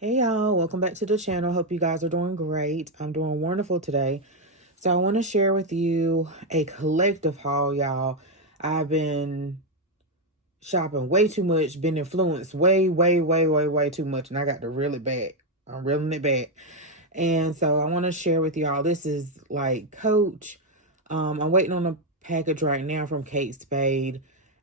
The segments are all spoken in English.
Hey y'all, welcome back to the channel. Hope you guys are doing great. I'm doing wonderful today. So I want to share with you a collective haul, y'all. I've been shopping way too much, been influenced way too much, and I got to reel it back. I'm reeling it back. And so I want to share with y'all, this is like Coach. I'm waiting on a package right now from Spade.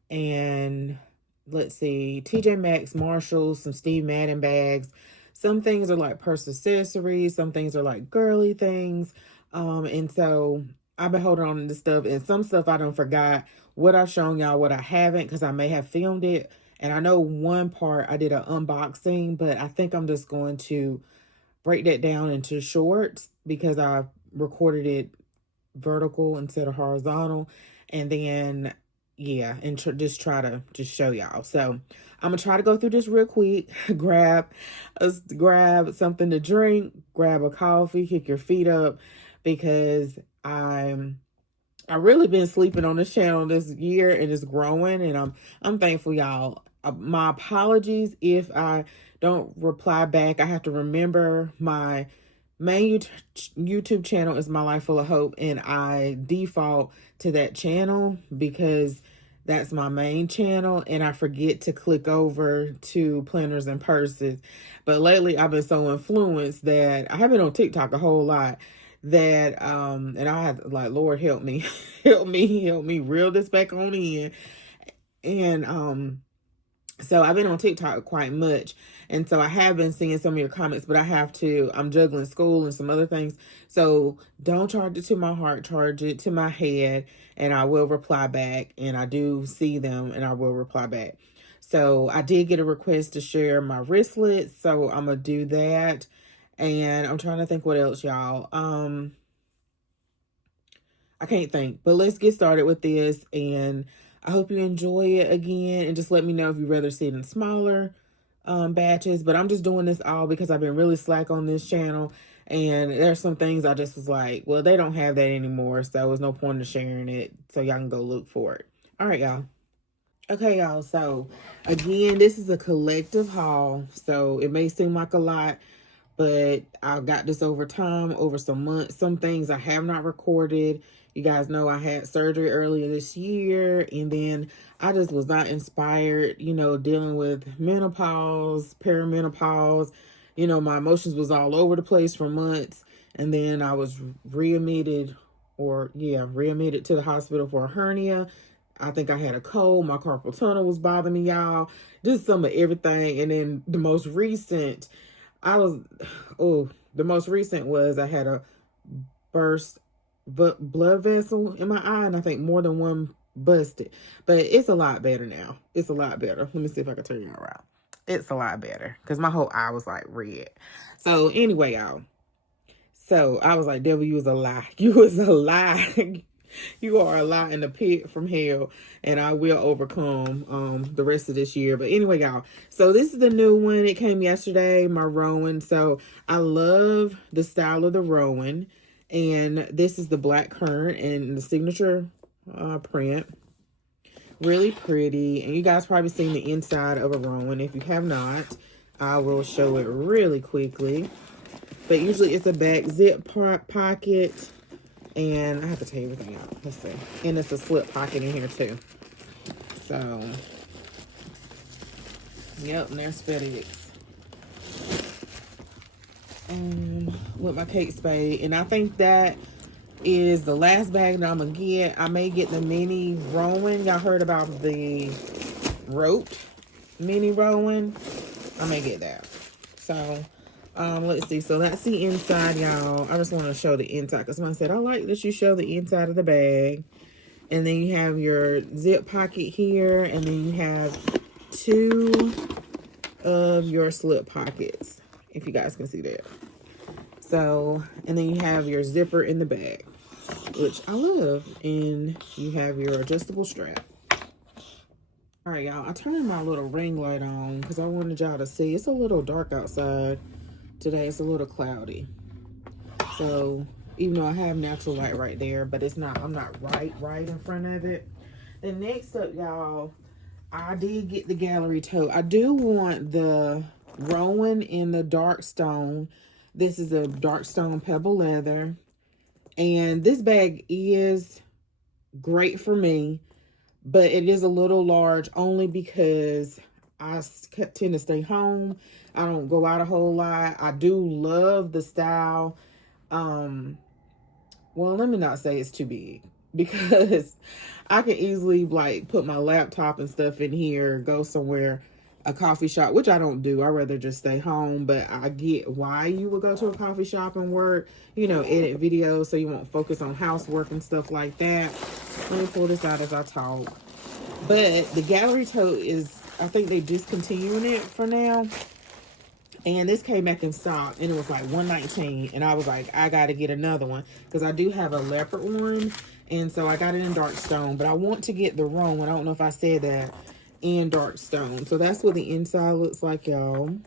And let's see, TJ Maxx, Marshalls, some Steve Madden bags. Some things are like purse accessories. Some things are like girly things. And so I've been holding on to this stuff. And some stuff I don't forgot what I've shown y'all, what I haven't, because I may have filmed it. And I know one part I did an unboxing, but I think I'm just going to break that down into shorts because I recorded it vertical instead of horizontal. And then, yeah, and just try to just show y'all. So I'm gonna try to go through this real quick. grab something to drink, grab a coffee, kick your feet up, because I really been sleeping on this channel this year, and it's growing, and I'm thankful, y'all. My apologies if I don't reply back. I have to remember my main YouTube channel is My Life Full of Hope, and I default to that channel because that's my main channel, and I forget to click over to planners and purses. But lately I've been so influenced that I have been on TikTok a whole lot, that and I had like, Lord help me help me reel this back on in. And so I've been on TikTok quite much, and so I have been seeing some of your comments, but I'm juggling school and some other things. So don't charge it to my heart, charge it to my head, and I will reply back. And I do see them, and I will reply back. So I did get a request to share my wristlets, so I'm gonna do that. And I'm trying to think what else, y'all. I can't think, but let's get started with this. And I hope you enjoy it again. And just let me know if you'd rather see it in smaller batches. But I'm just doing this all because I've been really slack on this channel. And there's some things I just was like, well, they don't have that anymore. So there's no point in sharing it. So y'all can go look for it. All right, y'all. Okay, y'all. So again, this is a collective haul. So it may seem like a lot, but I got this over time, over some months. Some things I have not recorded. You guys know I had surgery earlier this year, and then I just was not inspired, dealing with menopause, perimenopause. My emotions was all over the place for months, and then I was readmitted to the hospital for a hernia. I think I had a cold. My carpal tunnel was bothering me, y'all. Just some of everything. And then the most recent was I had a burst blood vessel in my eye, and I think more than one busted. But it's a lot better now. It's a lot better. Let me see if I can turn you around. It's a lot better because my whole eye was like red. So anyway, y'all. So I was like, devil, you was a lie. You was a lie. You are a lie in the pit from hell, and I will overcome the rest of this year. But anyway, y'all, so this is the new one. It came yesterday, my Rowan. So I love the style of the Rowan, and this is the black currant and the signature print. Really pretty, and you guys probably seen the inside of a Rowan. If you have not, I will show it really quickly. But usually it's a back zip pocket. And I have to tell you everything out. Let's see. And it's a slip pocket in here too. So, yep, and there's FedEx. With my Kate Spade. And I think that is the last bag that I'm going to get. I may get the mini Rowan. Y'all heard about the roped mini Rowan? I may get that. So, let's see. So that's the inside, y'all. I just want to show the inside because someone said, I like that you show the inside of the bag. And then you have your zip pocket here, and then you have two of your slip pockets, if you guys can see that. So, and then you have your zipper in the bag, which I love. And you have your adjustable strap. All right, y'all, I turned my little ring light on because I wanted y'all to see. It's a little dark outside today. It's a little cloudy. So even though I have natural light right there, but it's not, I'm not right in front of it. Then next up, y'all, I did get the gallery tote. I do want the Rowan in the dark stone. This is a dark stone pebble leather. And this bag is great for me, but it is a little large only because I tend to stay home. I don't go out a whole lot. I do love the style. Well, let me not say it's too big because I can easily like put my laptop and stuff in here, go somewhere, a coffee shop, which I don't do. I rather just stay home, but I get why you would go to a coffee shop and work, you know, edit videos so you won't focus on housework and stuff like that. Let me pull this out as I talk. But the gallery tote is, I think they discontinuing it for now. And this came back in stock and it was like $119. And I was like, I got to get another one because I do have a leopard one. And so I got it in dark stone, but I want to get the Rowan. I don't know if I said that, in dark stone. So that's what the inside looks like, y'all.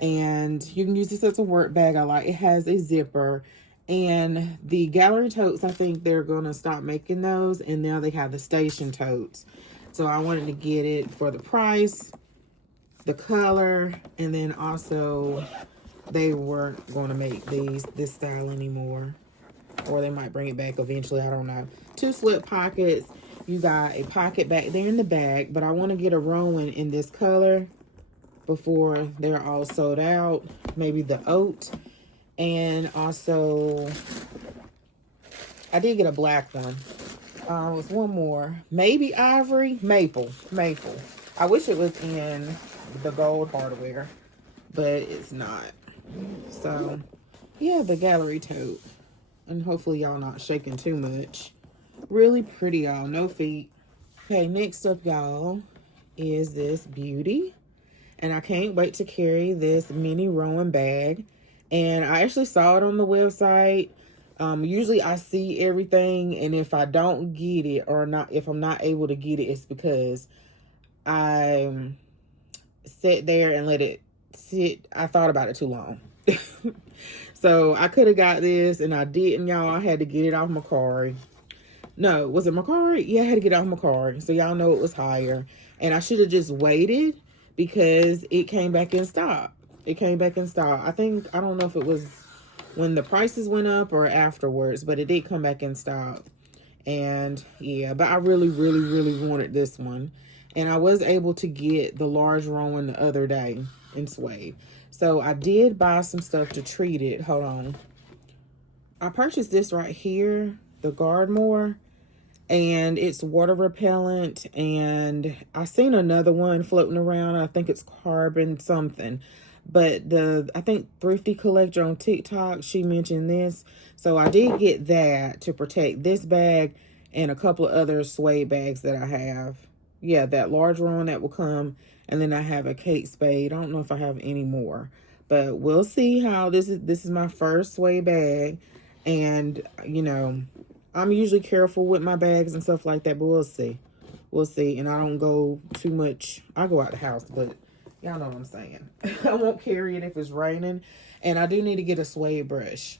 And you can use this as a work bag. I like it has a zipper. And the gallery totes, I think they're going to stop making those. And now they have the station totes. So I wanted to get it for the price, the color, and then also they weren't going to make this style anymore, or they might bring it back eventually, I don't know. 2 slip pockets. You got a pocket back there in the back, but I want to get a Rowan in this color before they're all sold out. Maybe the oat. And also I did get a black one. With one more, maybe ivory, maple. I wish it was in the gold hardware, but it's not. So yeah, the gallery tote, and hopefully y'all not shaking too much. Really pretty, y'all. No feet. Okay, next up, y'all, is this beauty, and I can't wait to carry this mini Rowan bag. And I actually saw it on the website. Usually I see everything, and if I don't get it or not, if I'm not able to get it, it's because I sat there and let it sit. I thought about it too long. So I could have got this and I didn't, y'all. I had to get it off Mercari. No, was it Mercari? Yeah, I had to get it off Mercari. So y'all know it was higher. And I should have just waited because it came back in stock. It came back in stock. I don't know if it was when the prices went up or afterwards, but it did come back in stock. And yeah, but I really wanted this one. And I was able to get the large Rowan the other day in Suede. So I did buy some stuff to treat it. Hold on. I purchased this right here, the Guardmore, and it's water repellent. And I seen another one floating around. I think it's carbon something. But I think Thrifty Collector on TikTok, she mentioned this. So I did get that to protect this bag and a couple of other Suede bags that I have. Yeah, that large one that will come. And then I have a Kate Spade. I don't know if I have any more. But we'll see how this is my first Suede bag. And, you know, I'm usually careful with my bags and stuff like that. But we'll see. We'll see. And I don't go too much. I go out the house, but y'all know what I'm saying. I won't carry it if it's raining. And I do need to get a Suede brush.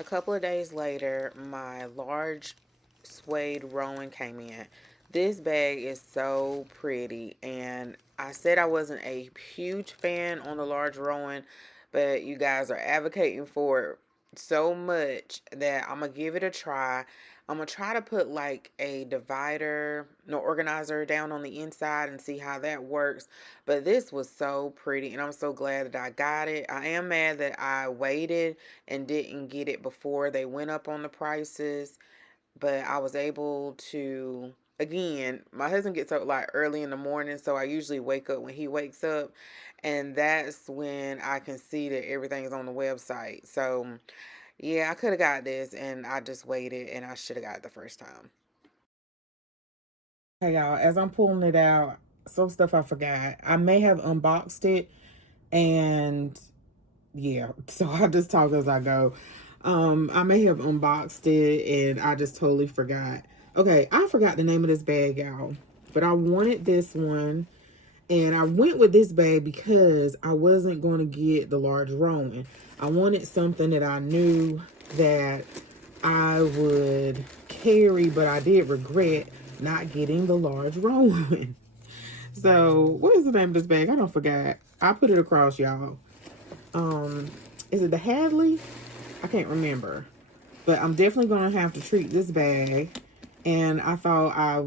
A couple of days later, my large Suede Rowan came in. This bag is so pretty. And I said I wasn't a huge fan on the large Rowan, but you guys are advocating for it so much that I'm going to give it a try. I'm going to try to put like a divider, no organizer down on the inside and see how that works. But this was so pretty and I'm so glad that I got it. I am mad that I waited and didn't get it before they went up on the prices. But I was able to, again, my husband gets up like early in the morning. So I usually wake up when he wakes up. And that's when I can see that everything's on the website. So yeah, I could have got this and I just waited and I should have got it the first time. Hey y'all, as I'm pulling it out, some stuff I forgot. I may have unboxed it and yeah, so I just talk as I go. I may have unboxed it and I just totally forgot. Okay, I forgot the name of this bag, y'all. But I wanted this one. And I went with this bag because I wasn't going to get the large Rowan. I wanted something that I knew that I would carry, but I did regret not getting the large Rowan. So what is the name of this bag? I don't forget. I put it across, y'all. Is it the Hadley? I can't remember. But I'm definitely going to have to treat this bag. And I thought I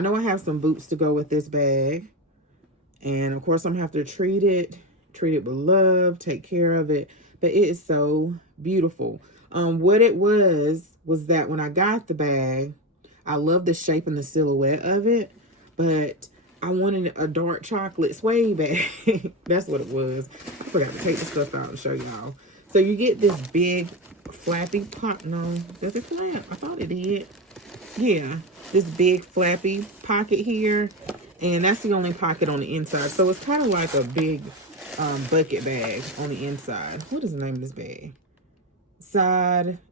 know I have some boots to go with this bag. And of course I'm going to have to treat it with love, take care of it. But it is so beautiful. What it was that when I got the bag, I love the shape and the silhouette of it. But I wanted a dark chocolate suede bag. That's what it was. I forgot to take the stuff out and show y'all. So you get this big flappy pocket. No, does it flap? I thought it did. Yeah, this big flappy pocket here. And that's the only pocket on the inside. So it's kind of like a big bucket bag on the inside. What is the name of this bag?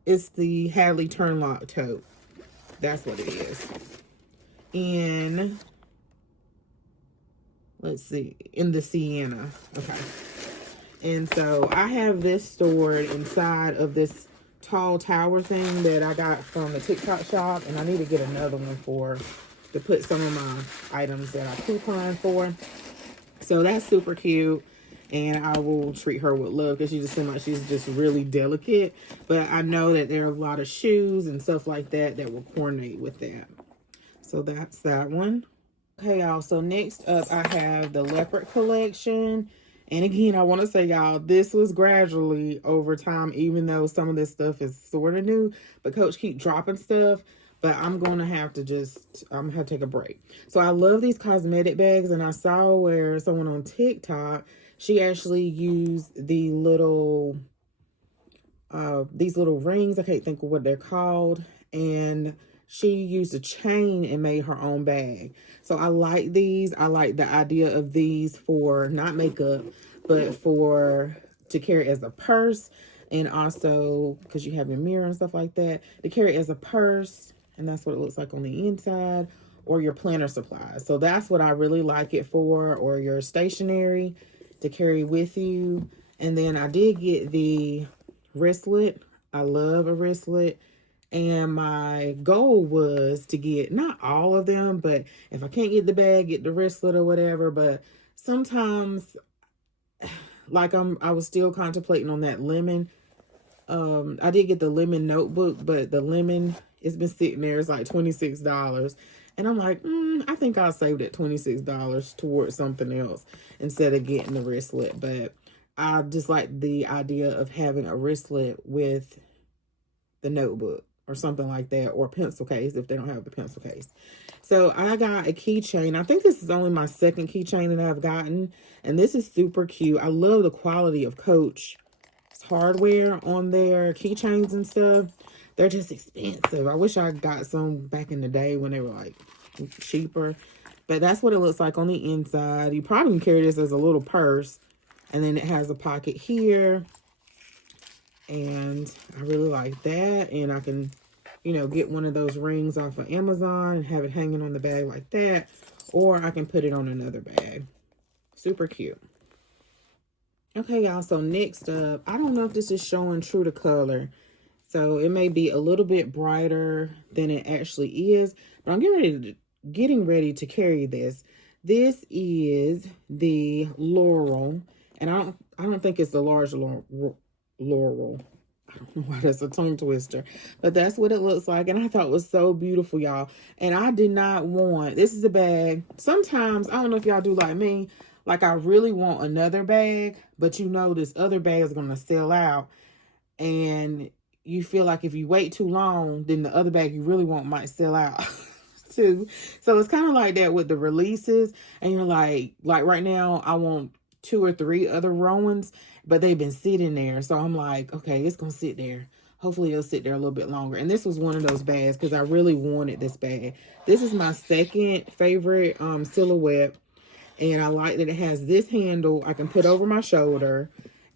It's the Hadley Turnlock Tote. That's what it is. And let's see, in the sienna. Okay. And so I have this stored inside of this tall tower thing that I got from the TikTok shop. And I need to get another one to put some of my items that I coupon for. So that's super cute. And I will treat her with love because she just seems like she's just really delicate. But I know that there are a lot of shoes and stuff like that that will coordinate with that. So that's that one. Okay, y'all. So next up, I have the leopard collection. And again, I want to say, y'all, this was gradually over time, even though some of this stuff is sort of new. But Coach keep dropping stuff. But I'm going to have to I'm going to have to take a break. So I love these cosmetic bags. And I saw where someone on TikTok, she actually used these little rings. I can't think of what they're called. And she used a chain and made her own bag. So I like these. I like the idea of these for not makeup, but to carry as a purse. And also, because you have your mirror and stuff like that, to carry as a purse. And that's what it looks like on the inside. Or your planner supplies. So that's what I really like it for. Or your stationery to carry with you. And then I did get the wristlet. I love a wristlet. And my goal was to get not all of them, but if I can't get the bag, get the wristlet or whatever. But sometimes, like I was still contemplating on that lemon. I did get the lemon notebook, but the lemon, it's been sitting there. It's like $26. And I'm like, I think I'll save that $26 towards something else instead of getting the wristlet. But I just like the idea of having a wristlet with the notebook or something like that, or pencil case if they don't have the pencil case. So I got a keychain. I think this is only my second keychain that I've gotten, and this is super cute. I love the quality of Coach hardware on their keychains and stuff. They're just expensive. I wish I got some back in the day when they were like cheaper. But that's what it looks like on the inside. You probably can carry this as a little purse. And then it has a pocket here. And I really like that. And I can, get one of those rings off of Amazon and have it hanging on the bag like that. Or I can put it on another bag. Super cute. Okay, y'all. So next up, I don't know if this is showing true to color. So it may be a little bit brighter than it actually is. But I'm getting ready to carry this. This is the Laurel. And I don't think it's the large Laurel. I don't know why that's a tongue twister, but that's what it looks like. And I thought it was so beautiful, y'all. And I did not want, this is a bag. Sometimes, I don't know if y'all do like me, like I really want another bag, but this other bag is going to sell out. And you feel like if you wait too long, then the other bag you really want might sell out too. So it's kind of like that with the releases. And you're like right now, I want 2 or 3 other Rowans, but they've been sitting there. So I'm like, okay, it's going to sit there. Hopefully it'll sit there a little bit longer. And this was one of those bags because I really wanted this bag. This is my second favorite silhouette. And I like that it has this handle I can put over my shoulder.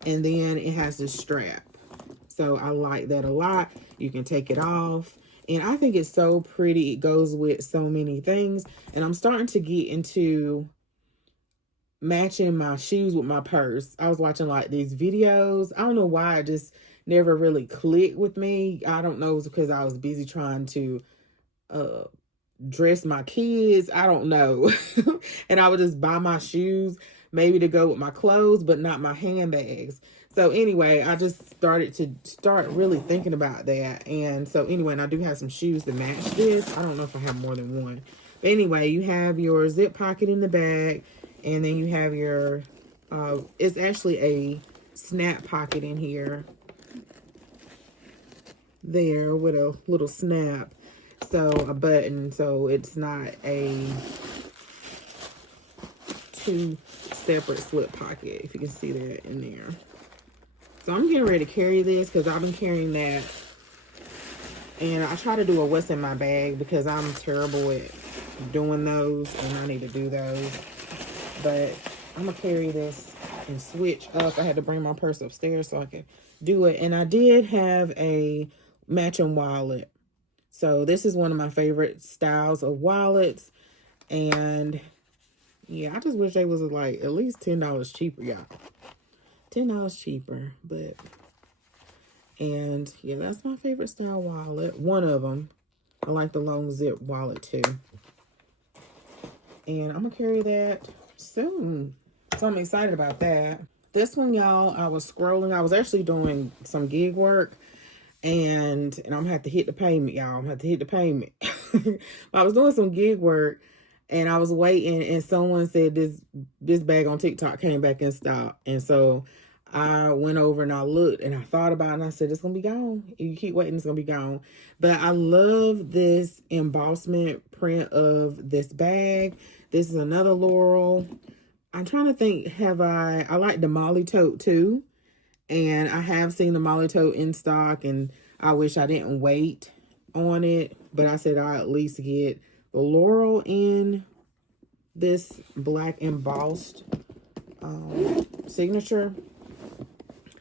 And then it has this strap. So I like that a lot. You can take it off. And I think it's so pretty. It goes with so many things. And I'm starting to get into matching my shoes with my purse. I was watching like these videos. I don't know why it just never really clicked with me. I don't know, it was because I was busy trying to dress my kids. I don't know. And I would just buy my shoes maybe to go with my clothes, but not my handbags. So anyway, I just start really thinking about that. And so anyway, and I do have some shoes to match this. I don't know if I have more than one. But anyway, you have your zip pocket in the back, and then you have your, it's actually a snap pocket in here. There with a little snap. So a button, so it's not a two separate slip pocket, if you can see that in there. So I'm getting ready to carry this because I've been carrying that, and I try to do a what's in my bag because I'm terrible at doing those, and I need to do those. But I'm gonna carry this and switch up. I had to bring my purse upstairs so I could do it. And I did have a matching wallet. So this is one of my favorite styles of wallets. And yeah, I just wish they was like at least $10 cheaper, y'all. $10 cheaper, but, and yeah, that's my favorite style wallet. One of them. I like the long zip wallet too. And I'm gonna carry that soon. So I'm excited about that. This one, y'all, I was scrolling. I was actually doing some gig work. And I'm gonna have to hit the payment, y'all. I'm gonna have to hit the payment. I was doing some gig work, and I was waiting, and someone said this bag on TikTok came back in stock. And so I went over and I looked and I thought about it, and I said, it's gonna be gone. If you keep waiting, it's gonna be gone. But I love this embossment print of this bag. This is another Laurel. I'm trying to think, I like the Molly tote too. And I have seen the Molly tote in stock, and I wish I didn't wait on it. But I said I'll at least get the Laurel in this black embossed signature.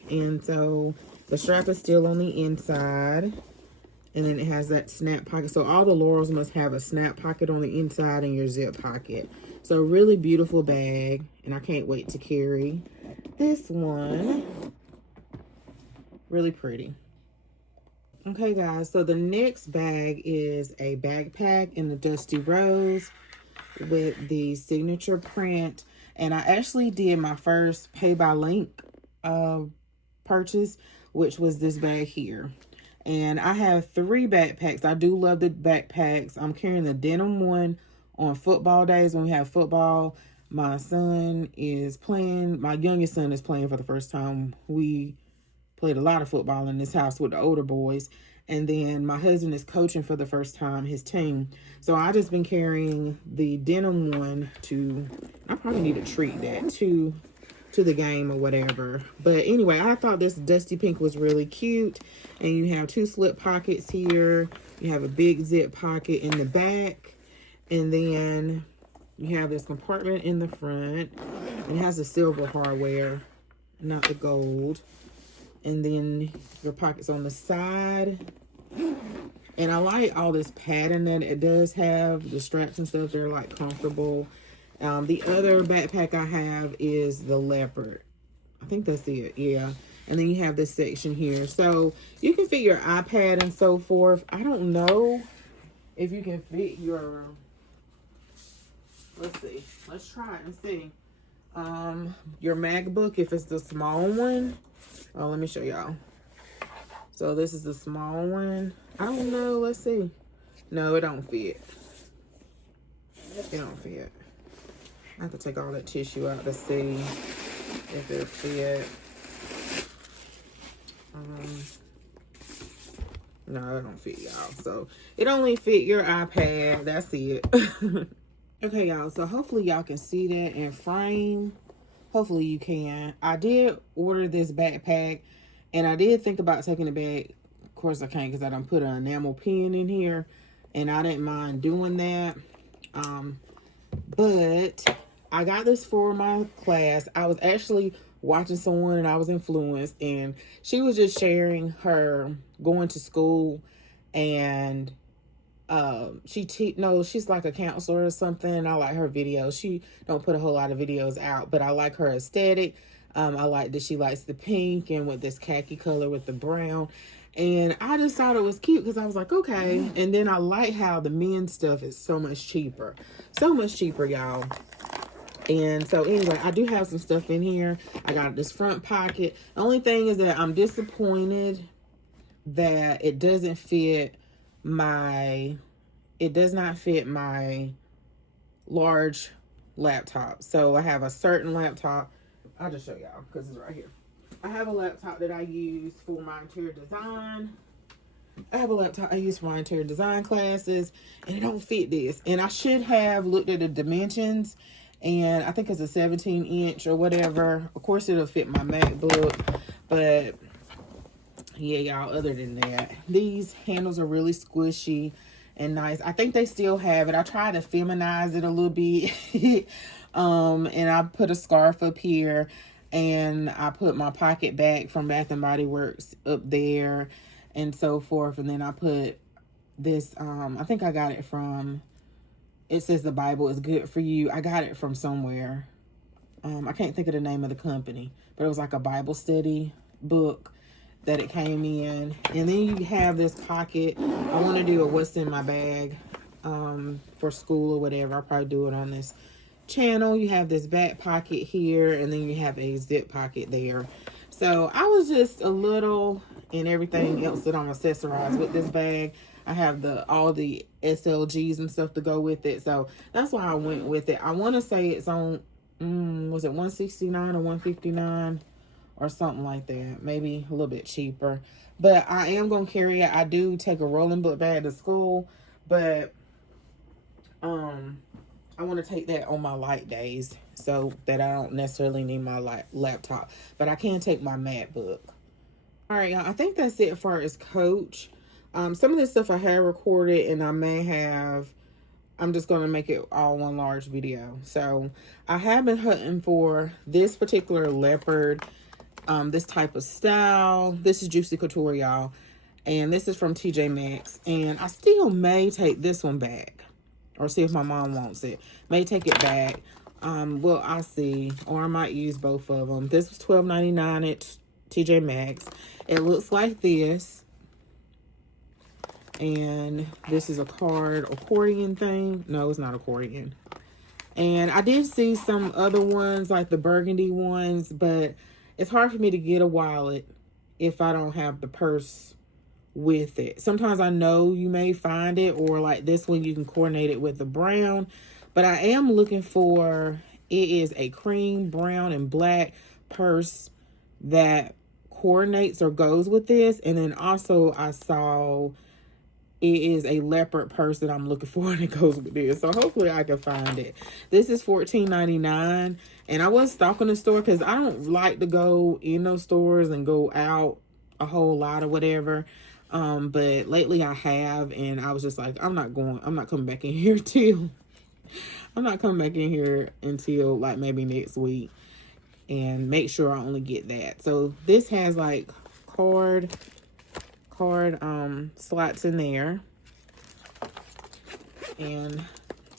And so the strap is still on the inside. And then it has that snap pocket. So all the Laurels must have a snap pocket on the inside and your zip pocket. So really beautiful bag. And I can't wait to carry this one. Really pretty. Okay, guys, so the next bag is a backpack in the Dusty Rose with the signature print. And I actually did my first pay by link purchase, which was this bag here. And I have 3 backpacks. I do love the backpacks. I'm carrying the denim one on football days when we have football. My son is playing, my youngest son is playing for the first time. We played a lot of football in this house with the older boys. And then my husband is coaching for the first time his team. So I just been carrying the denim one to, I probably need to treat that to the game or whatever. But anyway, I thought this dusty pink was really cute. And you have 2 slip pockets here. You have a big zip pocket in the back. And then you have this compartment in the front. It has the silver hardware, not the gold. And then your pockets on the side. And I like all this padding that it does have. The straps and stuff, they're like comfortable. The other backpack I have is the leopard. I think that's it, yeah. And then you have this section here. So you can fit your iPad and so forth. I don't know if you can fit your, let's see. Let's try it and see. Your MacBook, if it's the small one. Oh, let me show y'all. So this is the small one. I don't know. Let's see. No, it don't fit. It don't fit. I have to take all that tissue out to see if it fit. No, it don't fit, y'all. So it only fit your iPad. That's it. Okay, y'all. So hopefully y'all can see that in frame. Hopefully you can. I did order this backpack, and I did think about taking it back. Of course I can't because I done put an enamel pin in here, and I didn't mind doing that. But I got this for my class. I was actually watching someone, and I was influenced, and she was just sharing her going to school, and she's like a counselor or something. I like her videos. She don't put a whole lot of videos out, but I like her aesthetic. I like that she likes the pink and with this khaki color with the brown. And I just thought it was cute because I was like, okay. And then I like how the men's stuff is so much cheaper. So much cheaper, y'all. And so anyway, I do have some stuff in here. I got this front pocket. The only thing is that I'm disappointed that it doesn't fit my, it does not fit my large laptop. So I have a certain laptop. I'll just show y'all because it's right here. I have a laptop that I use for my interior design. I have a laptop I use for my interior design classes, and it don't fit this. And I should have looked at the dimensions, and I think it's a 17-inch or whatever. Of course, it'll fit my MacBook, but yeah, y'all, other than that, these handles are really squishy and nice. I think they still have it. I tried to feminize it a little bit. And I put a scarf up here, and I put my pocket back from Bath and Body Works up there and so forth. And then I put this, I think I got it from, it says the Bible is good for you. I got it from somewhere. I can't think of the name of the company, but it was like a Bible study book that it came in. And then you have this pocket. I want to do a what's in my bag for school or whatever. I'll probably do it on this channel. You have this back pocket here, and then you have a zip pocket there. So I was just a little, and everything else that I'm accessorized with this bag. I have all the SLGs and stuff to go with it. So that's why I went with it. I want to say it's on, was it 169 or 159 or something like that? Maybe a little bit cheaper. But I am going to carry it. I do take a rolling book bag to school, but I want to take that on my light days so that I don't necessarily need my laptop. But I can take my MacBook. All right, y'all. I think that's it for as Coach. Some of this stuff I have recorded, and I may have, I'm just going to make it all one large video. So I have been hunting for this particular leopard, this type of style. This is Juicy Couture, y'all. And this is from TJ Maxx. And I still may take this one back, or see if my mom wants it. May take it back. Well, I'll see. Or I might use both of them. This was $12.99 at TJ Maxx. It looks like this. And this is a card accordion thing. No, it's not accordion. And I did see some other ones, like the burgundy ones, but it's hard for me to get a wallet if I don't have the purse with it. Sometimes I know you may find it, or like this one, you can coordinate it with the brown. But I am looking for, it is a cream, brown, and black purse that coordinates or goes with this. And then also I saw it is a leopard purse that I'm looking for, and it goes with this. So hopefully I can find it. This is $14.99. And I was stalking the store because I don't like to go in those stores and go out a whole lot or whatever. But lately I have, and I was just like, I'm not coming back in here until like maybe next week, and make sure I only get that. So this has like card slots in there, and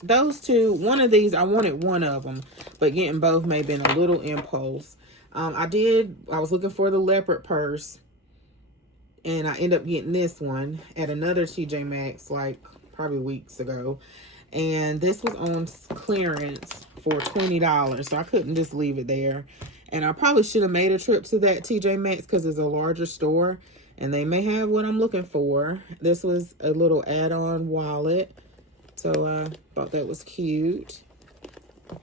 those two, one of these, I wanted one of them, but getting both may have been a little impulse. I was looking for the leopard purse, and I ended up getting this one at another TJ Maxx like probably weeks ago, and this was on clearance for $20, so I couldn't just leave it there. And I probably should have made a trip to that TJ Maxx because it's a larger store, and they may have what I'm looking for. This was a little add-on wallet, so I thought that was cute.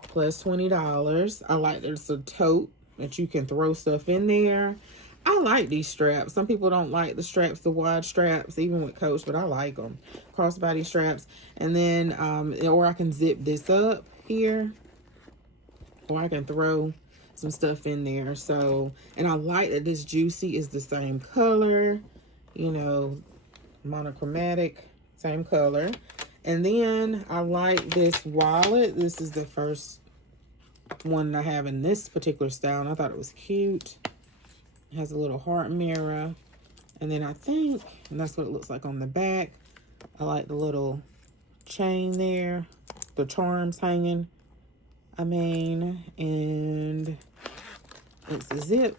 Plus $20. I like there's a tote that you can throw stuff in there. I like these straps. Some people don't like the straps, the wide straps, even with Coach, but I like them. Crossbody straps. And then, or I can zip this up here, or I can throw some stuff in there. So, and I like that this Juicy is the same color, you know, monochromatic, same color. And then I like this wallet. This is the first one I have in this particular style, and I thought it was cute. It has a little heart mirror, and then I think, and that's what it looks like on the back, I like the little chain there, the charms hanging, and it's a zip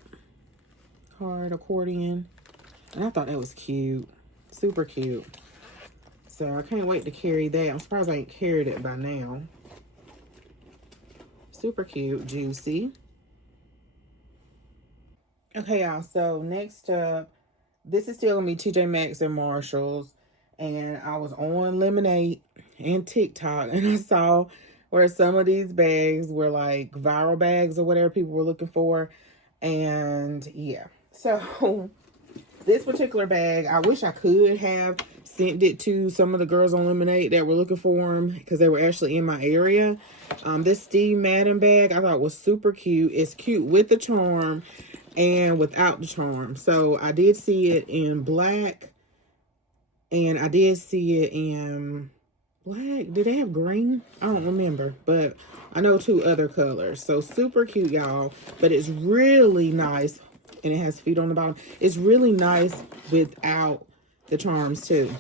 card accordion. And I thought that was cute. Super cute. So I can't wait to carry that. I'm surprised I ain't carried it by now. Super cute, juicy. Okay, y'all. So next up, this is still gonna be TJ Maxx and Marshalls. And I was on Lemonade and TikTok, and I saw where some of these bags were like viral bags or whatever people were looking for. And yeah, so this particular bag, I wish I could have sent it to some of the girls on Lemonade that were looking for them because they were actually in my area. This Steve Madden bag I thought was super cute. It's cute with the charm and without the charm. So I did see it in black, and I did see it in black. Did they have green? I don't remember, but I know 2 other colors. So super cute, y'all. But it's really nice, and it has feet on the bottom. It's really nice without the charms too.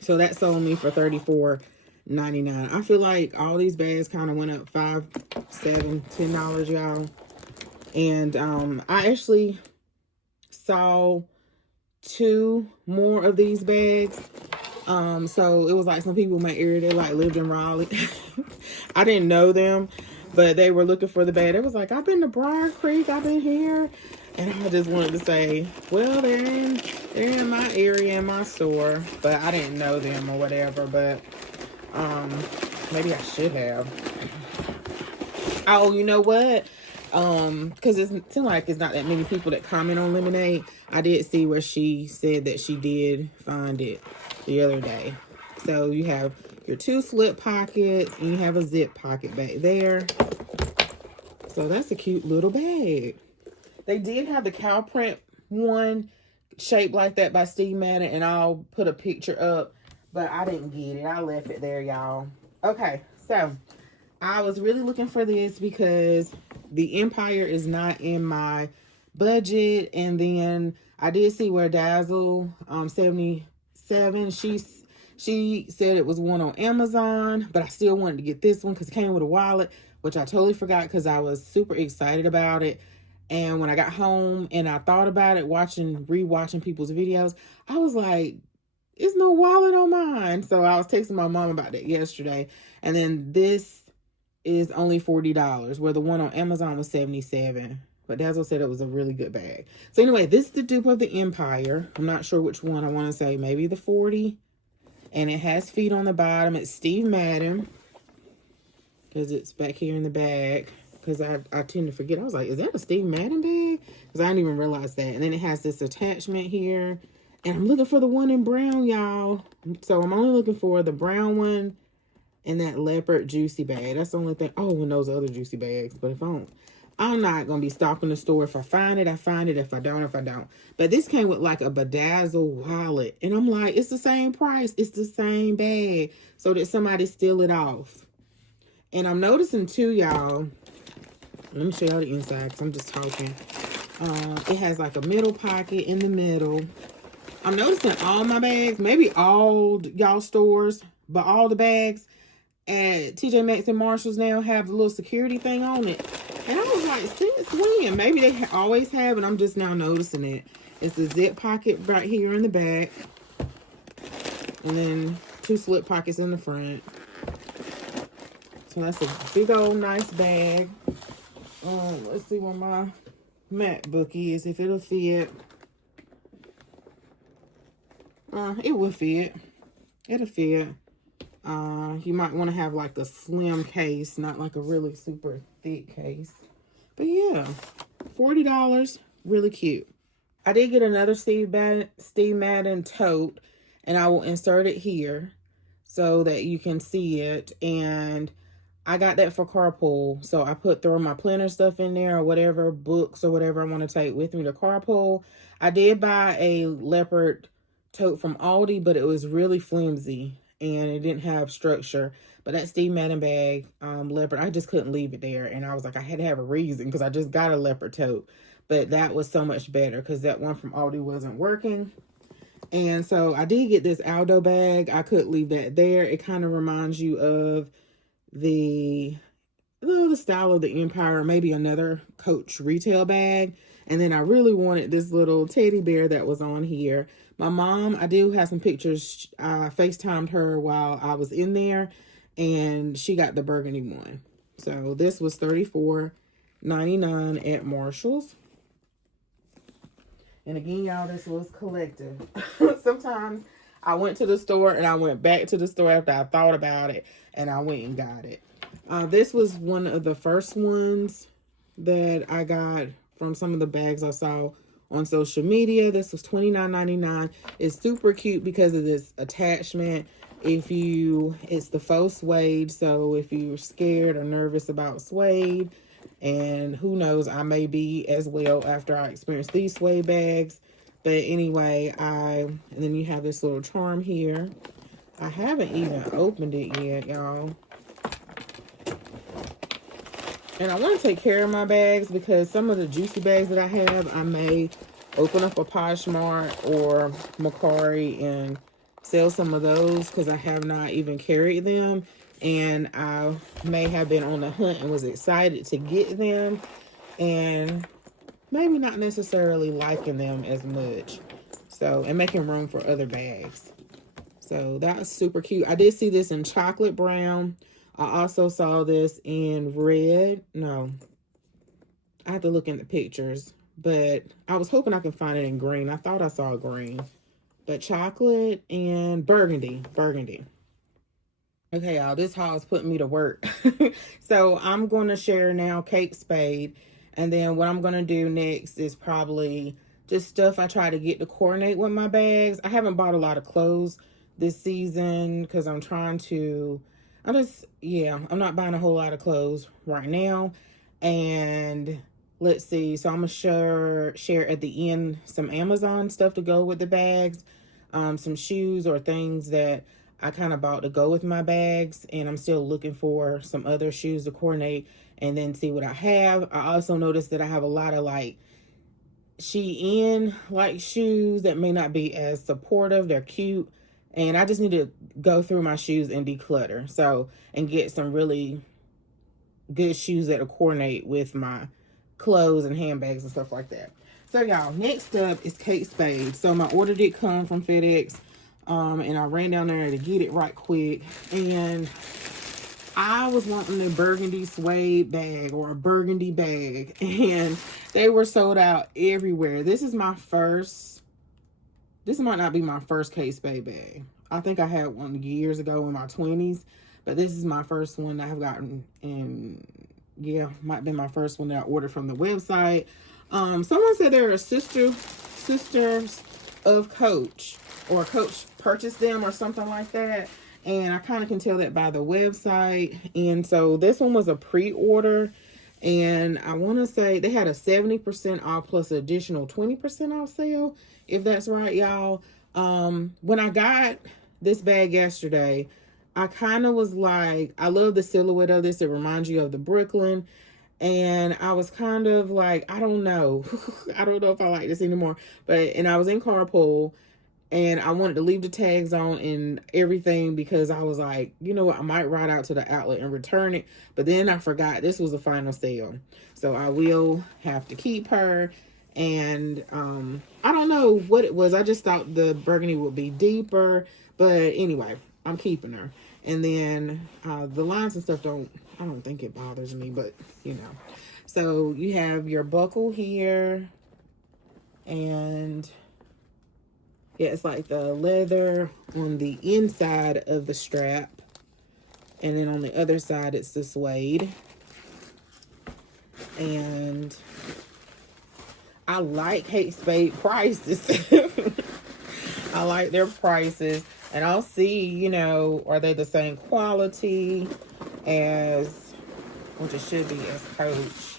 So that sold me for $34.99. I feel like all these bags kind of went up $5, $7, $10, y'all. And I actually saw 2 more of these bags. So it was like some people in my area, they like lived in Raleigh. I didn't know them, but they were looking for the bag. It was like, I've been to Briar Creek, I've been here. And I just wanted to say, well, they're in my area, in my store, but I didn't know them or whatever. But maybe I should have. Oh, you know what? Because it seems like it's not that many people that comment on Lemonade. I did see where she said that she did find it the other day. So you have your 2 slip pockets, and you have a zip pocket back there. So that's a cute little bag. They did have the cow print one shaped like that by Steve Madden, and I'll put a picture up, but I didn't get it. I left it there, y'all. Okay, so I was really looking for this because the Empire is not in my budget. And then I did see where Dazzle 77, she said it was one on Amazon, but I still wanted to get this one because it came with a wallet, which I totally forgot because I was super excited about it. And when I got home and I thought about it, rewatching people's videos, I was like, there's no wallet on mine. So I was texting my mom about that yesterday. And then this is only $40, where the one on Amazon was $77. But Dazzle said it was a really good bag. So anyway, this is the dupe of the Empire. I'm not sure which one I want to say. Maybe the 40. And it has feet on the bottom. It's Steve Madden, because it's back here in the bag. Because I tend to forget. I was like, is that a Steve Madden bag? Because I didn't even realize that. And then it has this attachment here. And I'm looking for the one in brown, y'all. So I'm only looking for the brown one and that leopard juicy bag. That's the only thing. Oh, and those other juicy bags. But if I don't, I'm not going to be stalking the store. If I find it, I find it. If I don't, I don't. But this came with like a bedazzled wallet. And I'm like, it's the same price. It's the same bag. So did somebody steal it off? And I'm noticing too, y'all. Let me show y'all the inside because I'm just talking. It has like a middle pocket in the middle. I'm noticing all my bags, maybe all y'all stores, but all the bags at TJ Maxx and Marshalls now have a little security thing on it. And I was like, since when? Maybe they always have, and I'm just now noticing it. It's a zip pocket right here in the back. And then 2 slip pockets in the front. So that's a big old nice bag. Let's see where my MacBook is, if it'll fit. It will fit. It'll fit. You might want to have like a slim case, not like a really super thick case. But yeah, $40, really cute. I did get another Steve Madden tote, and I will insert it here so that you can see it. And I got that for carpool, so I throw my planner stuff in there or whatever, books or whatever I want to take with me to carpool. I did buy a leopard tote from Aldi, but it was really flimsy and it didn't have structure. But that Steve Madden bag, leopard, I just couldn't leave it there. And I was like, I had to have a reason because I just got a leopard tote. But that was so much better because that one from Aldi wasn't working. And so I did get this Aldo bag. I could leave that there. It kind of reminds you of the style of the Empire, maybe another Coach retail bag. And then I really wanted this little teddy bear that was on here. My mom, I do have some pictures. I FaceTimed her while I was in there, and she got the burgundy one. So this was $34.99 at Marshall's. And again, y'all, this was collective. Sometimes I went to the store and I went back to the store after I thought about it, and I went and got it. This was one of the first ones that I got from some of the bags I saw on social media. This was $29.99. It's super cute because of this attachment. It's the faux suede, so if you're scared or nervous about suede, and who knows, I may be as well after I experience these suede bags. But anyway, and then you have this little charm here. I haven't even opened it yet, y'all. And I want to take care of my bags because some of the juicy bags that I have, I may open up a Poshmark or Mercari and sell some of those because I have not even carried them. And I may have been on the hunt and was excited to get them and maybe not necessarily liking them as much. So, and making room for other bags. So that's super cute. I did see this in chocolate brown. I also saw this in red. No, I have to look in the pictures, but I was hoping I could find it in green. I thought I saw green, but chocolate and burgundy. Okay, y'all, this haul is putting me to work. So I'm going to share now Kate Spade. And then what I'm going to do next is probably just stuff I try to get to coordinate with my bags. I haven't bought a lot of clothes this season because I'm not buying a whole lot of clothes right now. And let's see. So I'm going to share at the end some Amazon stuff to go with the bags. Some shoes or things that I kind of bought to go with my bags, and I'm still looking for some other shoes to coordinate and then see what I have. I also noticed that I have a lot of like Shein like shoes that may not be as supportive. They're cute, and I just need to go through my shoes and declutter. So, and get some really good shoes that will coordinate with my clothes and handbags and stuff like that. So y'all, next up is Kate Spade. So my order did come from FedEx. And I ran down there to get it right quick. And I was wanting a burgundy suede bag or a burgundy bag. And they were sold out everywhere. This might not be my first Kate Spade bag. I think I had one years ago in my 20s. But this is my first one that I have gotten. And yeah, might be my first one that I ordered from the website. Someone said they're sisters of Coach, or Coach purchased them or something like that, and I kind of can tell that by the website. And so this one was a pre-order, and I want to say they had a 70% off plus an additional 20% off sale, if that's right, y'all. When I got this bag yesterday, I kind of was like, I love the silhouette of this. It reminds you of the Brooklyn. And I was kind of like, I don't know. I don't know if I like this anymore. And I was in carpool, and I wanted to leave the tags on and everything because I was like, you know what, I might ride out to the outlet and return it. But then I forgot this was a final sale. So I will have to keep her. And I don't know what it was. I just thought the burgundy would be deeper. But anyway, I'm keeping her. And then the lines and stuff I don't think it bothers me, but you know. So you have your buckle here, and yeah, it's like the leather on the inside of the strap, and then on the other side it's the suede. And I like Kate Spade prices. I like their prices, and I'll see, you know, are they the same quality as, which it should be, as Coach.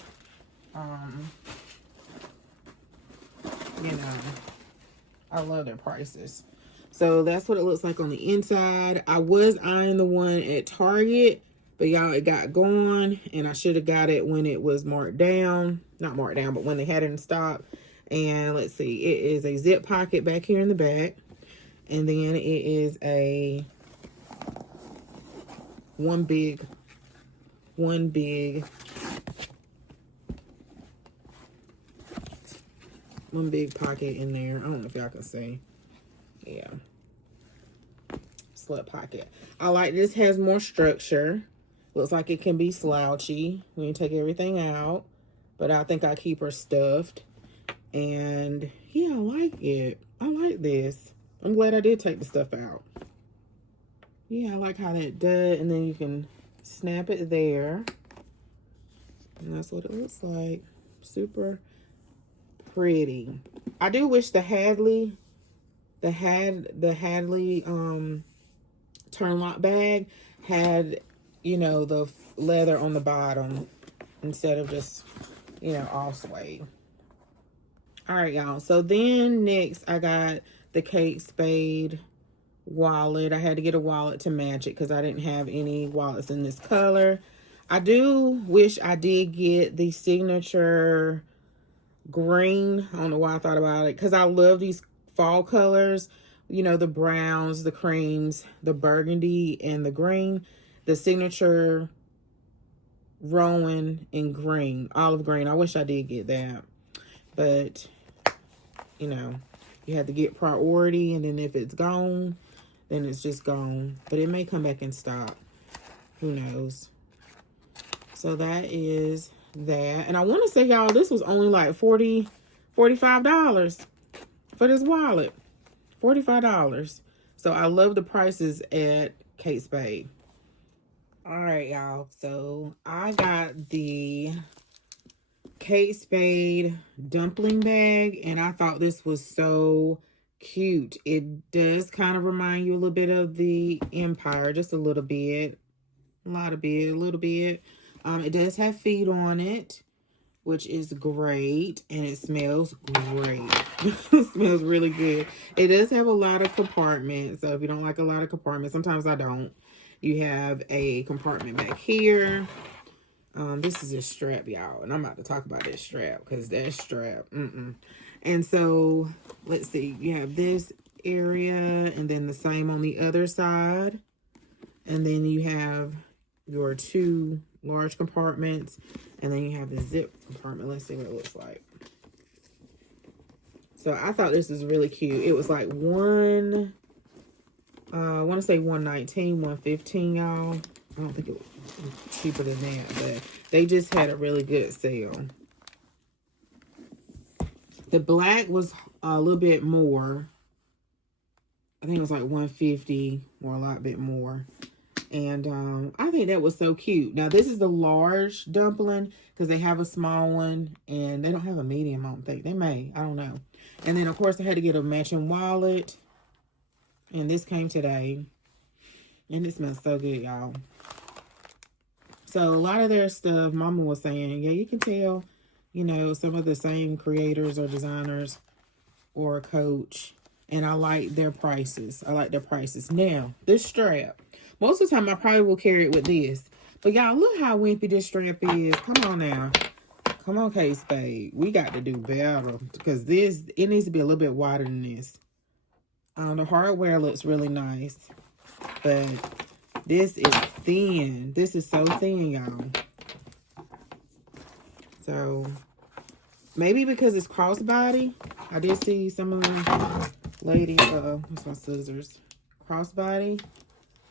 You know, I love their prices. So that's what it looks like on the inside. I was eyeing the one at Target, but y'all, it got gone, and I should have got it when it was marked down. Not marked down, but when they had it in stock. And let's see, it is a zip pocket back here in the back. And then it is a one big one big pocket in there. I don't know if y'all can see. Yeah. Slip pocket. I like this, has more structure. Looks like it can be slouchy when you take everything out. But I think I keep her stuffed. And yeah, I like it. I like this. I'm glad I did take the stuff out. Yeah, I like how that does. And then you can snap it there. And that's what it looks like. Super pretty. I do wish the Hadley turn lock bag had, you know, the leather on the bottom instead of just, you know, all suede. All right, y'all. So then next I got the Kate Spade wallet. I had to get a wallet to match it because I didn't have any wallets in this color. I do wish I did get the signature green. I don't know why I thought about it, because I love these fall colors, you know, the browns, the creams, the burgundy, and the green. The signature Rowan in green, olive green. I wish I did get that, but you know, you have to get priority, and then if it's gone, then it's just gone. But it may come back in stock, who knows. So that is that. And I want to say, y'all, this was only like $45 for this wallet. $45. So I love the prices at Kate Spade. All right, y'all. So I got the Kate Spade dumpling bag, and I thought this was so cute. It does kind of remind you a little bit of the Empire, just a little bit. A little bit. It does have feet on it, which is great, and it smells great. It smells really good. It does have a lot of compartments, so if you don't like a lot of compartments, sometimes I don't. You have a compartment back here. This is a strap, y'all, and I'm about to talk about this strap, because that strap, And so, let's see, you have this area, and then the same on the other side, and then you have your two large compartments, and then you have the zip compartment. Let's see what it looks like. So I thought this was really cute. It was like I want to say $119, $115, y'all. I don't think it was cheaper than that, but they just had a really good sale. The black was a little bit more. I think it was like $150 or a lot bit more. And I think that was so cute. Now, this is the large dumpling, because they have a small one, and they don't have a medium, I don't think. They may. I don't know. And then, of course, I had to get a matching wallet. And this came today. And it smells so good, y'all. So, a lot of their stuff, Mama was saying, yeah, you can tell, you know, some of the same creators or designers or Coach. And I like their prices. Now, this strap. Most of the time, I probably will carry it with this. But y'all, look how wimpy this strap is. Come on now. Come on, Kate Spade. We got to do better. Because it needs to be a little bit wider than this. The hardware looks really nice. But this is thin. This is so thin, y'all. So, maybe because it's crossbody. I did see some of the ladies, what's my scissors? Crossbody.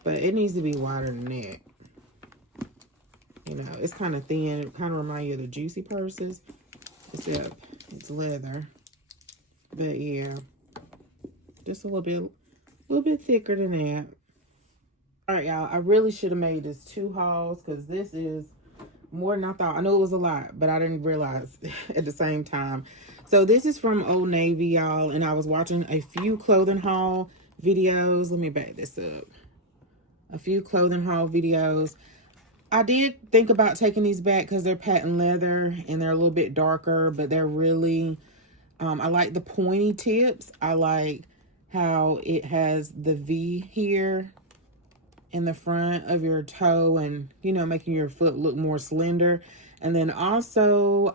But it needs to be wider than that. You know, it's kind of thin. It kind of reminds you of the Juicy purses. Except it's leather. But yeah. Just a little bit thicker than that. Alright, y'all. I really should have made this 2 hauls, because this is more than I thought. I know it was a lot, but I didn't realize at the same time. So this is from Old Navy, y'all. And I was watching a few clothing haul videos. Let me back this up. A few clothing haul videos. I did think about taking these back because they're patent leather and they're a little bit darker, but they're really, I like the pointy tips. I like how it has the V here in the front of your toe, and, you know, making your foot look more slender. And then also,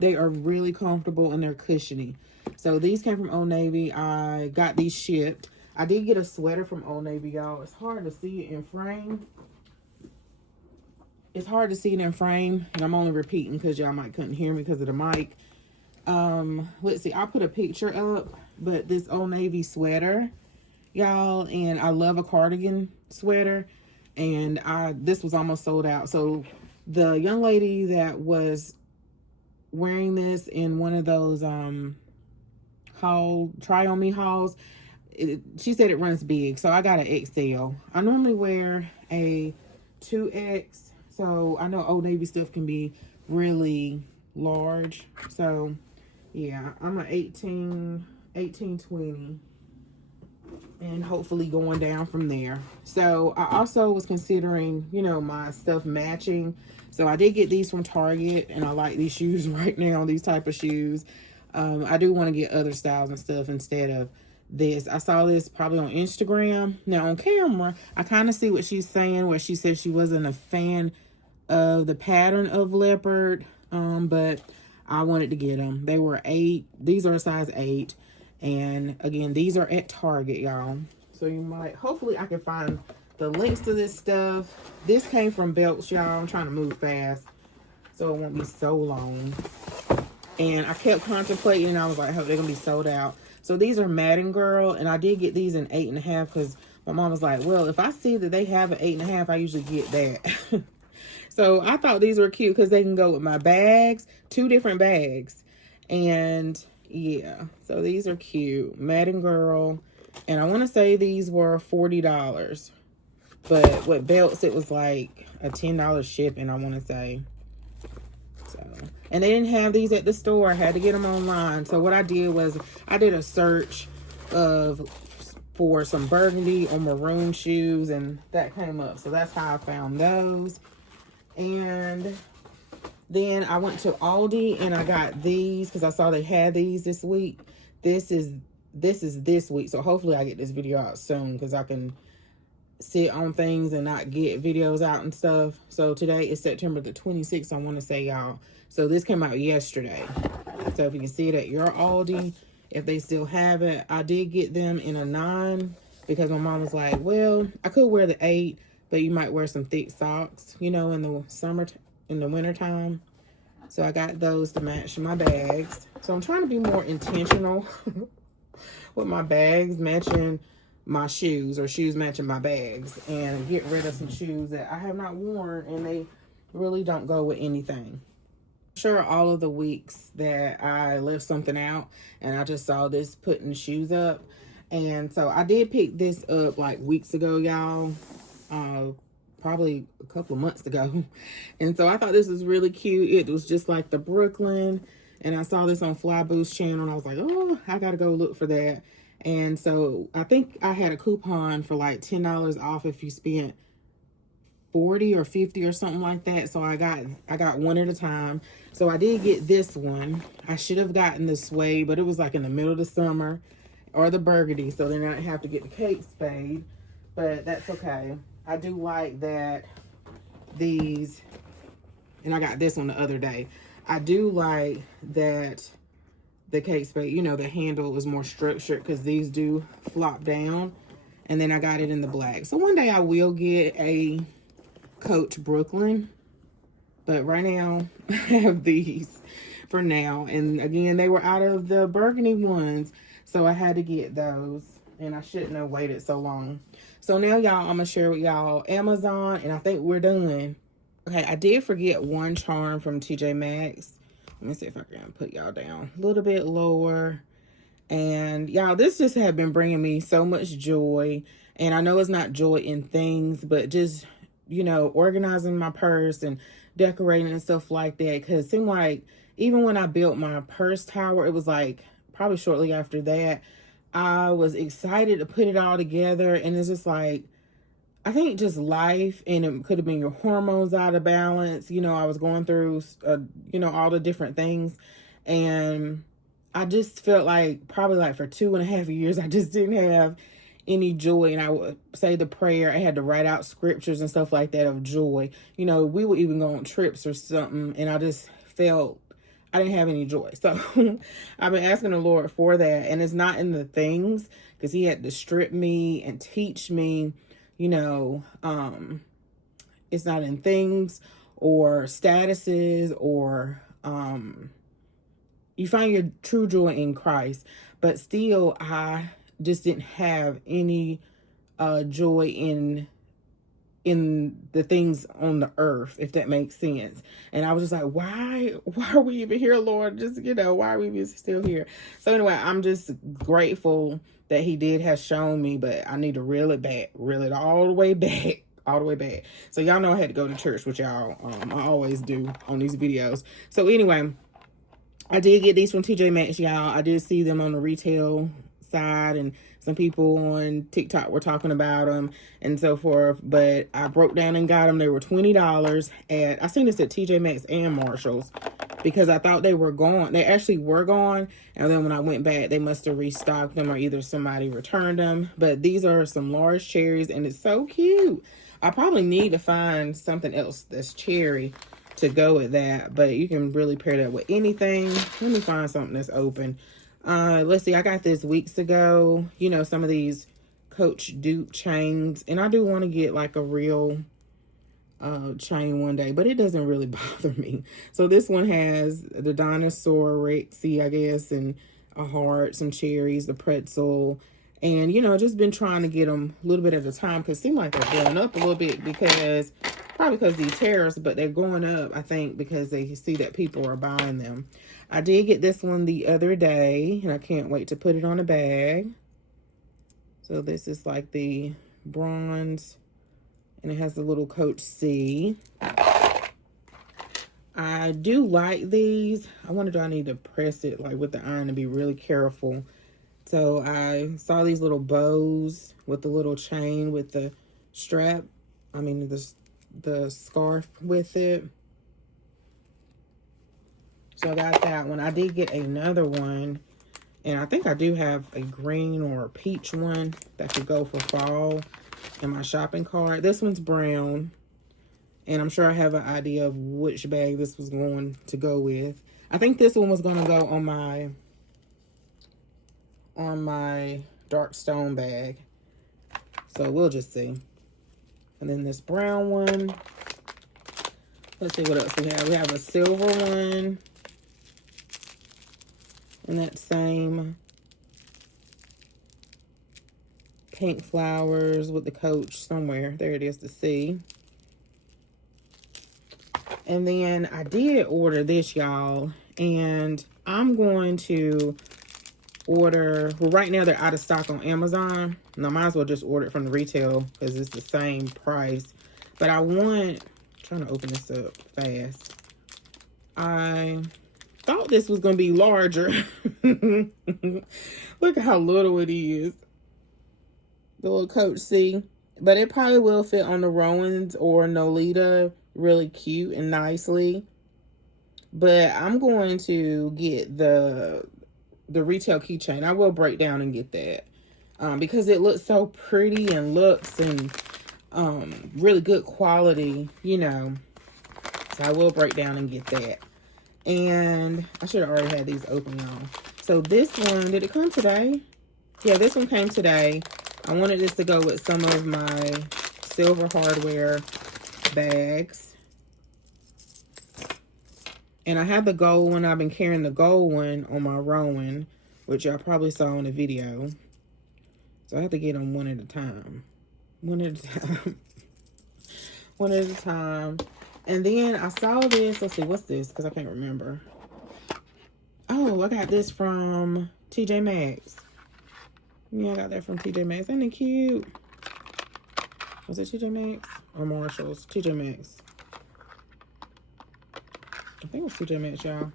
they are really comfortable and they're cushiony. So these came from Old Navy. I got these shipped. I did get a sweater from Old Navy, y'all. It's hard to see it in frame. And I'm only repeating because y'all might couldn't hear me because of the mic. Let's see, I'll put a picture up, but this Old Navy sweater, y'all, and I love a cardigan sweater, and this was almost sold out. So the young lady that was wearing this in one of those haul try on me hauls, she said it runs big, so I got an XL. I normally wear a 2X, so I know Old Navy stuff can be really large. So yeah, I'm an 18, 20, and hopefully going down from there. So I also was considering, you know, my stuff matching. So I did get these from Target, and I like these shoes right now, these type of shoes. I do want to get other styles and stuff instead of this. I saw this probably on Instagram. Now on camera, I kind of see what she's saying, where she said she wasn't a fan of the pattern of leopard, but I wanted to get them. They were 8. These are a size 8. And again, these are at Target, y'all. So you might, hopefully I can find the links to this stuff. This came from Belts, y'all. I'm trying to move fast so it won't be so long. And I kept contemplating, and I was like, I hope they're gonna be sold out. So these are Madden Girl, and I did get these in 8.5 because my mom was like, well, if I see that they have an 8.5, I usually get that. So I thought these were cute because they can go with my bags, 2 different bags. And yeah, so these are cute. Madden Girl. And I want to say these were $40. But with Belts, it was like a $10 shipping, I want to say. So, and they didn't have these at the store. I had to get them online. So what I did was I did a search for some burgundy or maroon shoes, and that came up. So that's how I found those. And then I went to Aldi and I got these because I saw they had these this week. This is this week. So hopefully I get this video out soon because I can sit on things and not get videos out and stuff. So today is September the 26th, I want to say, y'all. So this came out yesterday. So if you can see it at your Aldi, if they still have it. I did get them in a 9 because my mom was like, well, I could wear the 8, but you might wear some thick socks, you know, in the winter time. So I got those to match my bags. So I'm trying to be more intentional with my bags matching my shoes, or shoes matching my bags, and get rid of some shoes that I have not worn and they really don't go with anything. I'm sure all of the weeks that I left something out and I just saw this putting shoes up. And so I did pick this up like weeks ago, y'all. Probably a couple of months ago. And so I thought this was really cute. It was just like the Brooklyn. And I saw this on Flyboo's channel and I was like, oh, I gotta go look for that. And so I think I had a coupon for like $10 off if you spent 40 or 50 or something like that. So I got one at a time. So I did get this one. I should have gotten the Suede, but it was like in the middle of the summer, or the burgundy. So then I have to get the Kate Spade, but that's okay. I do like that these, and I got this one the other day. I do like that the Kate Spade, you know, the handle is more structured because these do flop down. And then I got it in the black. So one day I will get a Coach Brooklyn. But right now, I have these for now. And again, they were out of the burgundy ones. So I had to get those. And I shouldn't have waited so long. So now, y'all, I'm going to share with y'all Amazon. And I think we're done. Okay, I did forget one charm from TJ Maxx. Let me see if I can put y'all down a little bit lower. And y'all, this just had been bringing me so much joy. And I know it's not joy in things, but just, you know, organizing my purse and decorating and stuff like that. Because it seemed like even when I built my purse tower, it was like probably shortly after that, I was excited to put it all together. And it's just like, I think just life, and it could have been your hormones out of balance. You know, I was going through, you know, all the different things. And I just felt like probably like for 2.5 years, I just didn't have any joy. And I would say the prayer. I had to write out scriptures and stuff like that of joy. You know, we would even go on trips or something. And I just felt I didn't have any joy. So I've been asking the Lord for that. And it's not in the things, because he had to strip me and teach me. You know, it's not in things or statuses or, you find your true joy in Christ. But still, I just didn't have any joy in the things on the earth, if that makes sense. And I was just like, why are we even here, Lord? Just, why are we even still here? So anyway, I'm just grateful that he has shown me, but I need to reel it all the way back. All the way back. So y'all know I had to go to church with y'all. I always do on these videos. So anyway, I did get these from TJ Maxx, y'all. I did see them on the retail side, and some people on TikTok were talking about them and so forth. But I broke down and got them. They were $20 I seen this at TJ Maxx and Marshall's, because I thought they were gone. They actually were gone. And then when I went back, they must have restocked them, or either somebody returned them. But these are some large cherries, and it's so cute. I probably need to find something else that's cherry to go with that, but you can really pair that with anything. Let me find something that's open. Let's see, I got this weeks ago, some of these Coach dupe chains, and I do want to get like a real chain one day, but it doesn't really bother me. So this one has the dinosaur Rexy, I guess, and a heart, some cherries, the pretzel, and just been trying to get them a little bit at a time, because it seems like they're going up a little bit, probably because these tariffs, but they're going up, I think, because they see that people are buying them. I did get this one the other day, and I can't wait to put it on a bag. So this is like the bronze, and it has the little Coach C. I do like these. I wonder, do I need to press it like with the iron and be really careful? So I saw these little bows with the little chain with the strap. I mean, the scarf with it. So I got that one. I did get another one, and I think I do have a green or a peach one that could go for fall in my shopping cart. This one's brown, and I'm sure I have an idea of which bag this was going to go with. I think this one was going to go on my dark stone bag, so we'll just see. And then this brown one. Let's see what else we have. We have a silver one. And that same pink flowers with the Coach somewhere. There it is to see. And then I did order this, y'all. And I'm going to order, well, right now they're out of stock on Amazon, and I might as well just order it from the retail because it's the same price. But I'm trying to open this up fast. I thought this was going to be larger. Look at how little it is. The little Coach C. But it probably will fit on the Rowans or Nolita really cute and nicely. But I'm going to get the retail keychain. I will break down and get that because it looks so pretty and looks and really good quality, So I will break down and get that. And I should have already had these open, y'all. So this one, did it come today? Yeah, this one came today. I wanted this to go with some of my silver hardware bags. And I have the gold one. I've been carrying the gold one on my Rowan, which y'all probably saw in the video. So I have to get them one at a time. One at a time. One at a time. And then I saw this. Let's see, what's this? Because I can't remember. Oh, I got this from TJ Maxx. Yeah, I got that from TJ Maxx. Isn't it cute? Was it TJ Maxx or Marshall's? TJ Maxx. I think it was TJ Maxx, y'all.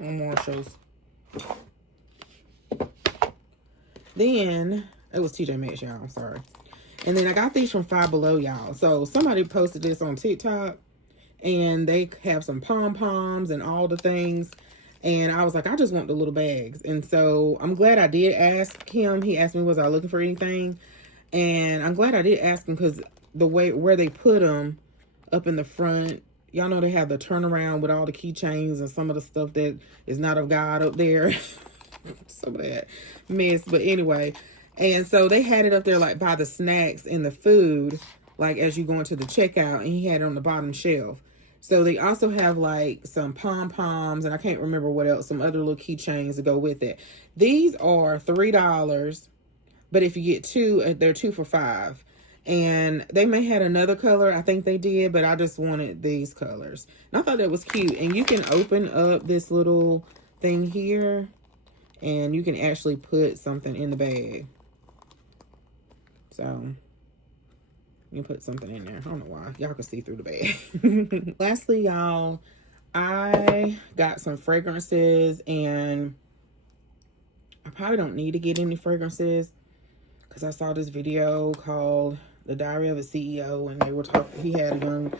Or Marshall's. Then, it was TJ Maxx, y'all. I'm sorry. And then I got these from Five Below, y'all. So, somebody posted this on TikTok. And they have some pom-poms and all the things. And I was like, I just want the little bags. And so, I'm glad I did ask him. He asked me, was I looking for anything? And I'm glad I did ask him because the way where they put them up in the front, y'all know they have the turnaround with all the keychains and some of the stuff that is not of God up there. Some of that mess. But anyway, and so they had it up there like by the snacks and the food, like as you go into the checkout, and he had it on the bottom shelf. So they also have like some pom-poms, and I can't remember what else, some other little keychains to go with it. These are $3, but if you get two, they're 2 for $5. And they may had another color, I think they did, but I just wanted these colors. And I thought that was cute. And you can open up this little thing here, and you can actually put something in the bag. So you put something in there. I don't know why. Y'all can see through the bag. Lastly, y'all, I got some fragrances, and I probably don't need to get any fragrances because I saw this video called The Diary of a CEO, and they were talking, he had a young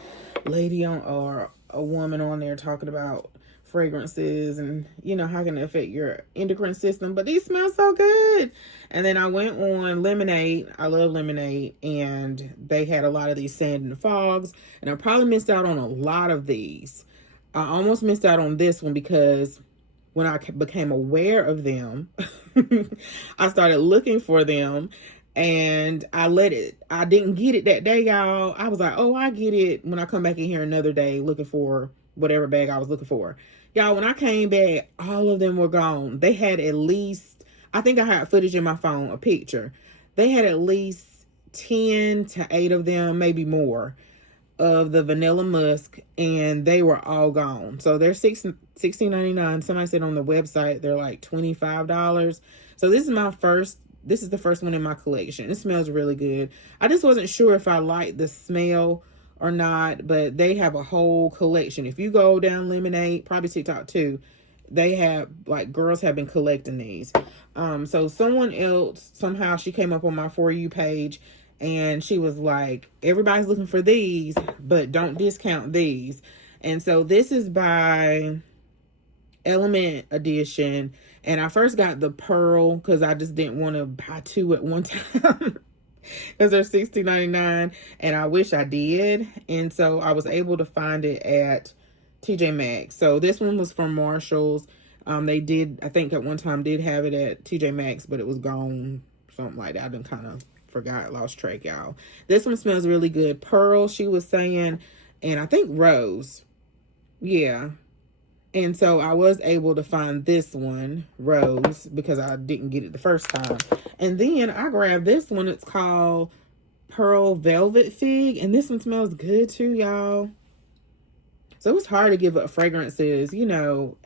lady on, or a woman on there, talking about fragrances and, you know, how can it affect your endocrine system. But these smell so good. And then I went on Lemonade. I love Lemonade, and they had a lot of these sand and fogs, and I probably missed out on a lot of these. I almost missed out on this one because when I became aware of them, I started looking for them, and I didn't get it that day, y'all. I was like, oh, I get it when I come back in here another day looking for whatever bag I was looking for. Y'all, when I came back, all of them were gone. They had at least, I think I had footage in my phone, a picture. They had at least 10 to 8 of them, maybe more, of the vanilla musk, and they were all gone. So they're $16.99. Somebody said on the website they're like $25. So this is the first one in my collection. It smells really good. I just wasn't sure if I liked the smell or not, but they have a whole collection. If you go down Lemonade, probably TikTok too, they have, like, girls have been collecting these. So someone else, somehow she came up on my For You page, and she was like, everybody's looking for these, but don't discount these. And so this is by Element Edition. And I first got the pearl because I just didn't want to buy 2 at one time. Because they're $16.99, and I wish I did. And so I was able to find it at TJ Maxx. So this one was from Marshall's. They did, I think at one time did have it at TJ Maxx, but it was gone, something like that. I done kind of forgot, lost track, y'all. This one smells really good. Pearl, she was saying, and I think rose. Yeah. And so I was able to find this one, Rose, because I didn't get it the first time. And then I grabbed this one. It's called Pearl Velvet Fig. And this one smells good too, y'all. So it's hard to give up fragrances. You know,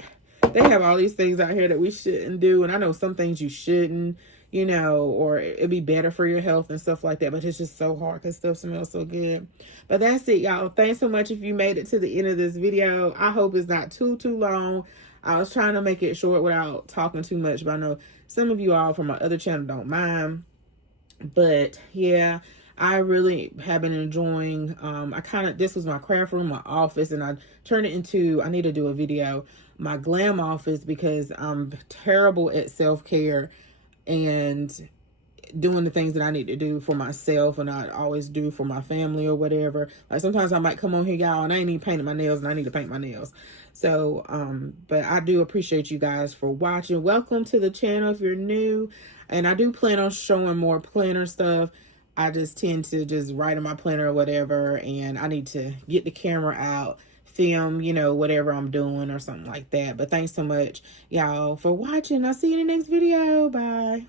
they have all these things out here that we shouldn't do. And I know some things you shouldn't, you know, or it'd be better for your health and stuff like that. But it's just so hard because stuff smells so good. But that's it, y'all. Thanks so much if you made it to the end of this video. I hope it's not too long. I was trying to make it short without talking too much, but I know some of you all from my other channel don't mind. But yeah, I really have been enjoying, this was my craft room, my office, and I turned it into, I need to do a video, my glam office, because I'm terrible at self-care and doing the things that I need to do for myself, and I always do for my family or whatever. Like sometimes I might come on here, y'all, and I ain't even painted my nails, and I need to paint my nails. So, but I do appreciate you guys for watching. Welcome to the channel if you're new. And I do plan on showing more planner stuff. I just tend to just write in my planner or whatever, and I need to get the camera out, film, you know, whatever I'm doing or something like that. But thanks so much, y'all, for watching. I'll see you in the next video. Bye.